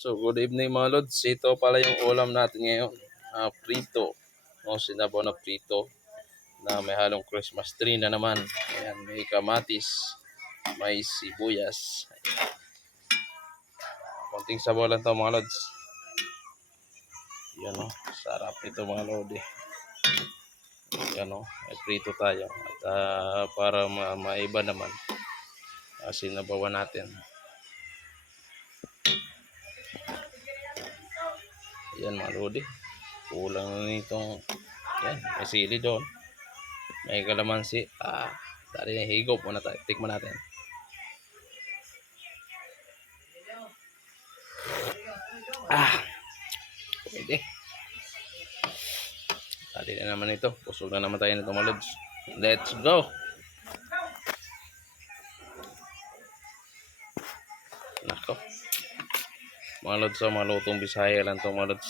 So, good evening mga lods. Ito pala yung ulam natin ngayon. Ah, prito. No, sinabaw na prito. Na may halong Christmas tree na naman. Ayan, may kamatis. May sibuyas. Konting sabaw lang to mga lods. Yan o. Sarap ito mga lodi. Yan o. May prito tayo. At ah, para ma maiba naman. Uh, sinabawan natin. Yan mga lodi. Kulang na nitong yan, may sili doon. May kalamansi. Ah, na higop muna tayo. Tikman natin. Ah, pwede. Dali na naman ito. Pusog na naman tayo nito mga lods. Let's go! Nako. Mga lods, mga lutong bisaya lang to mga lods.